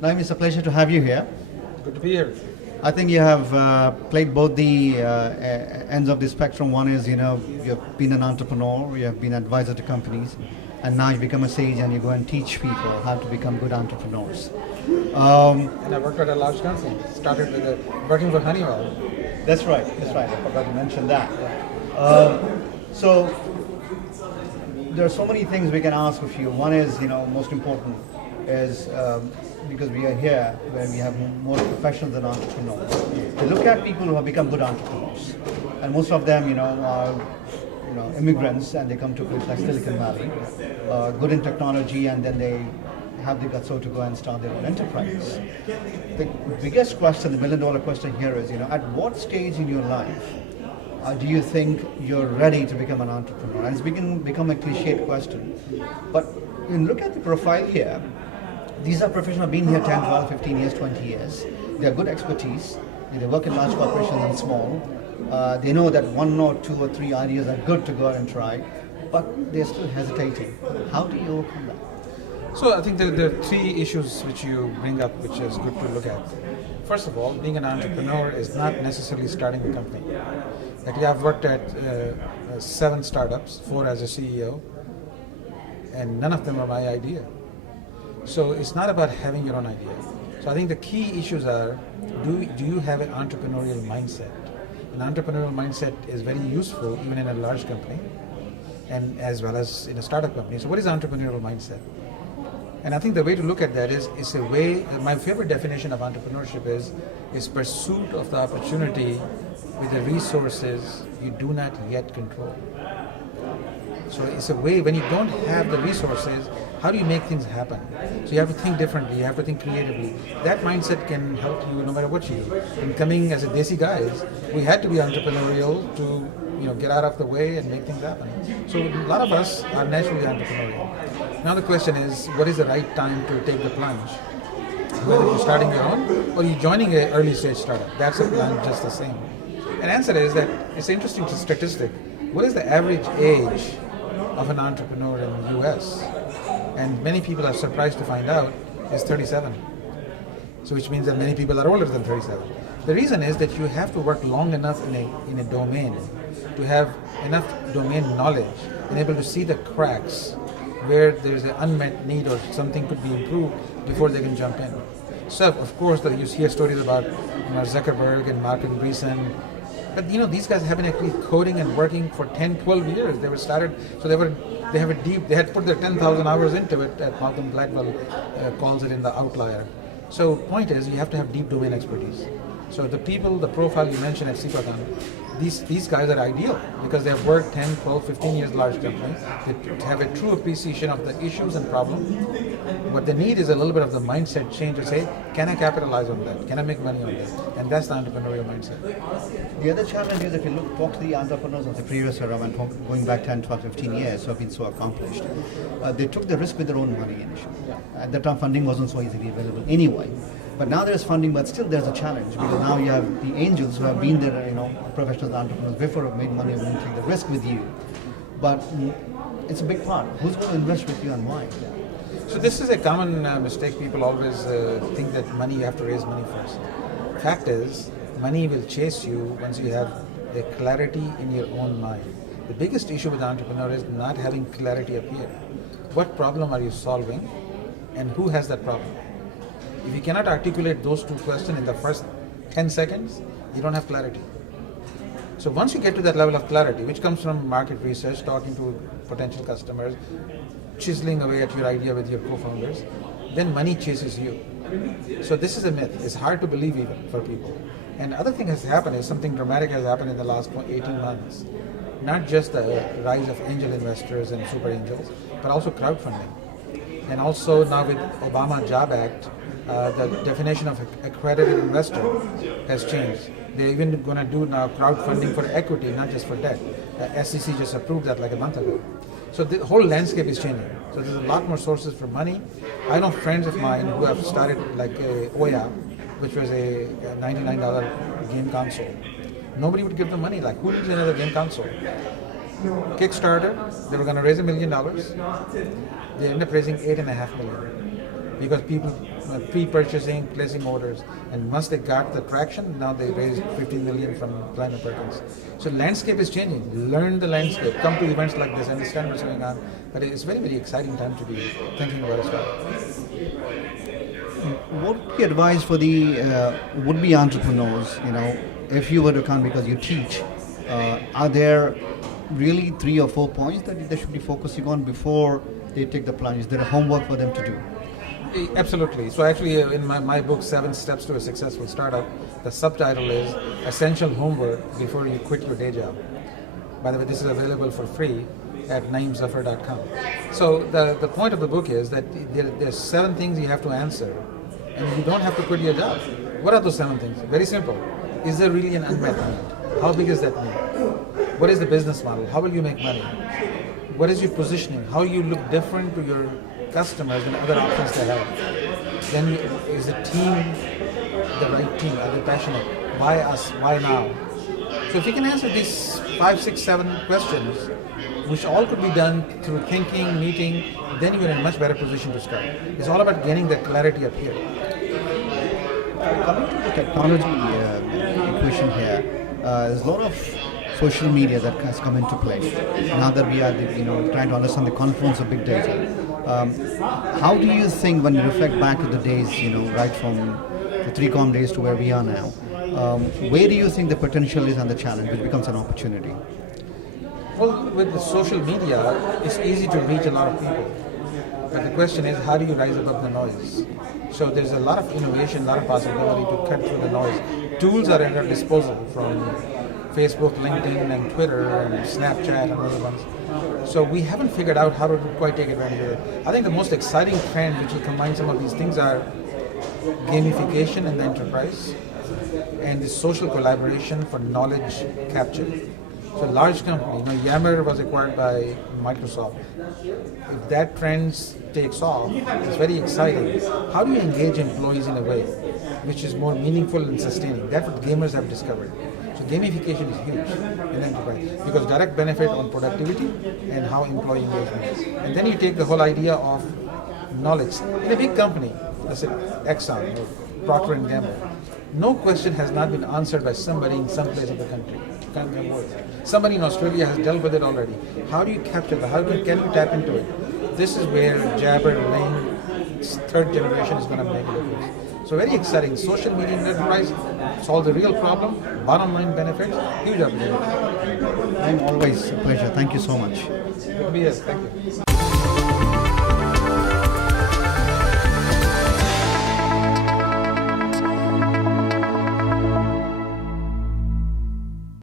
Naeem, it's a pleasure to have you here. Good to be here. I think you have played both the ends of the spectrum. One is, you've been an entrepreneur, you have been an advisor to companies, and now you become a sage and you go and teach people how to become good entrepreneurs. And I worked at a large company. Started with working for Honeywell. That's right. I forgot to mention that. So there are so many things we can ask of you. One is, most important is because we are here where we have more professionals than entrepreneurs. They look at people who have become good entrepreneurs, and most of them, are immigrants, and they come to a place like Silicon Valley, good in technology, and then they have the guts to go and start their own enterprise. The biggest question, the $1 million question here is, at what stage in your life do you think you're ready to become an entrepreneur? And it's become a cliched question. But when you look at the profile here, these are professionals who have been here 10, 12, 15 years, 20 years. They have good expertise. They work in large corporations and small. They know that 1 or 2 or 3 ideas are good to go out and try, but they're still hesitating. How do you overcome that? So I think there are 3 issues which you bring up, which is good to look at. First of all, being an entrepreneur is not necessarily starting a company. Like I've worked at 7 startups, 4 as a CEO, and none of them are my idea. So it's not about having your own idea. So I think the key issues are, do you have an entrepreneurial mindset? An entrepreneurial mindset is very useful even in a large company and as well as in a startup company. So what is entrepreneurial mindset? And I think the way to look at that is a way, my favorite definition of entrepreneurship is pursuit of the opportunity with the resources you do not yet control. So it's a way, when you don't have the resources, how do you make things happen? So you have to think differently, you have to think creatively. That mindset can help you no matter what you do. And coming as a Desi guys, we had to be entrepreneurial to get out of the way and make things happen. So a lot of us are naturally entrepreneurial. Now the question is, what is the right time to take the plunge? Whether you're starting your own or you're joining an early stage startup, that's a plan just the same. And answer is that it's an interesting statistic. What is the average age of an entrepreneur in the US? And many people are surprised to find out is 37. So which means that many people are older than 37. The reason is that you have to work long enough in a domain to have enough domain knowledge and able to see the cracks where there's an unmet need or something could be improved before they can jump in. So of course you hear stories about Zuckerberg and Mark Andreessen, but these guys have been actually coding and working for 10, 12 years. They were started, so they had put their 10,000 hours into it, as Malcolm Gladwell calls it in The Outlier. So point is, you have to have deep domain expertise. So the profile you mentioned at SIPACON, these guys are ideal because they have worked 10, 12, 15 years in large companies. They have a true appreciation of the issues and problems. What they need is a little bit of the mindset change to say, can I capitalize on that? Can I make money on that? And that's the entrepreneurial mindset. The other challenge is if you talk to the entrepreneurs of the previous era, and going back 10, 12, 15 years, who have been so accomplished, they took the risk with their own money initially. At that time, funding wasn't so easily available anyway. But now there's funding, but still there's a challenge because now you have the angels who have been there, professional entrepreneurs before have made money, willing to take the risk with you. But it's a big part. Who's going to invest with you and why? So this is a common mistake. People always think that you have to raise money first. Fact is, money will chase you once you have a clarity in your own mind. The biggest issue with the entrepreneur is not having clarity up here. What problem are you solving and who has that problem? If you cannot articulate those 2 questions in the first 10 seconds, you don't have clarity. So once you get to that level of clarity, which comes from market research, talking to potential customers, chiseling away at your idea with your co-founders, then money chases you. So this is a myth. It's hard to believe even for people. And other thing has happened is something dramatic has happened in the last 18 months. Not just the rise of angel investors and super angels, but also crowdfunding. And also now with Obama Job Act, the definition of accredited investor has changed. They're even going to do now crowdfunding for equity, not just for debt. SEC just approved that like a month ago. So the whole landscape is changing. So there's a lot more sources for money. I know friends of mine who have started like Oya, which was a $99 game console. Nobody would give them money. Like, who needs another game console? Kickstarter, they were going to raise $1 million. They ended up raising $8.5 million because people pre-purchasing, placing orders, and once they got the traction, now they raised 15 million from Kleiner Perkins. So landscape is changing. Learn the landscape. Come to events like this, understand what's going on. But it's very, very exciting time to be thinking about as well. What would be advice for the would-be entrepreneurs? If you were to come because you teach, are there really 3 or 4 points that they should be focusing on before they take the plunge? Is there a homework for them to do? Absolutely. So actually, in my book, 7 Steps to a Successful Startup, the subtitle is Essential Homework Before You Quit Your Day Job. By the way, this is available for free at naeemzafar.com. So the point of the book is that there's 7 things you have to answer, and you don't have to quit your job. What are those 7 things? Very simple. Is there really an unmet need? How big is that need? What is the business model? How will you make money? What is your positioning? How you look different to your customers than other options they have? Then is the team the right team? Are they passionate? Why us? Why now? So if you can answer these 5, 6, 7 questions, which all could be done through thinking, meeting, then you're in a much better position to start. It's all about getting that clarity up here. Coming to the technology equation here, there's a lot of social media that has come into play. Now that we are, trying to understand the confluence of big data, how do you think, when you reflect back to the days, right from the 3Com days to where we are now, where do you think the potential is and the challenge, which becomes an opportunity? Well, with the social media, it's easy to reach a lot of people. But the question is, how do you rise above the noise? So there's a lot of innovation, a lot of possibility to cut through the noise. Tools are at our disposal from Facebook, LinkedIn, and Twitter, and Snapchat, and other ones. So we haven't figured out how to quite take advantage of it. I think the most exciting trend which will combine some of these things are gamification in the enterprise and the social collaboration for knowledge capture. So large company, Yammer was acquired by Microsoft. If that trend takes off, it's very exciting. How do you engage employees in a way which is more meaningful and sustaining? That's what gamers have discovered. So gamification is huge in the enterprise because direct benefit on productivity and how employee engagement is. And then you take the whole idea of knowledge. In a big company, let's say Exxon or Procter & Gamble, no question has not been answered by somebody in some place of the country. Somebody in Australia has dealt with it already. How do you capture that? Can you tap into it? This is where Jabber, Lane, 3rd generation is going to make a difference. So very exciting. Social media in enterprise solves a real problem, bottom line benefits, huge opportunity. I'm always a pleasure. Thank you so much. Good to be here. Thank you.